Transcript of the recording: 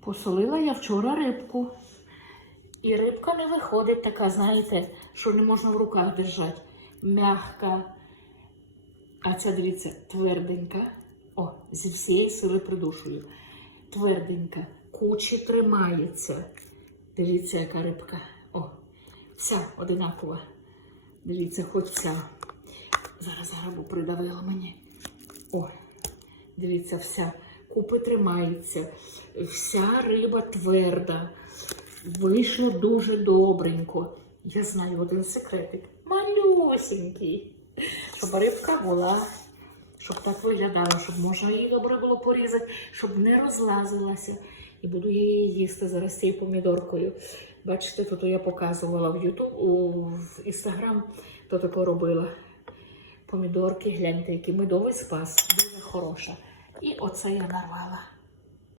Посолила я вчора рибку. І рибка не виходить така, знаєте, що не можна в руках держати. Мягка. А ця, дивіться, тверденька. О, зі всієї сили придушую. Тверденька. Кучі тримається. Дивіться, яка рибка. О, вся одинакова. Дивіться, хоч ця. Зараз грабу придавила мені. О, дивіться, вся. Купи тримається. Вся риба тверда. Вийшло дуже добренько. Я знаю один секретик. Малюсенький. Щоб рибка була, щоб так виглядала, щоб можна її добре було порізати, щоб не розлазилася. І буду її їсти зараз цією помідоркою. Бачите, тут я показувала в Ютуб, в Інстаграм, то таке робила. Помідорки, гляньте, який медовий спас, дуже хороша. І оце я нарвала.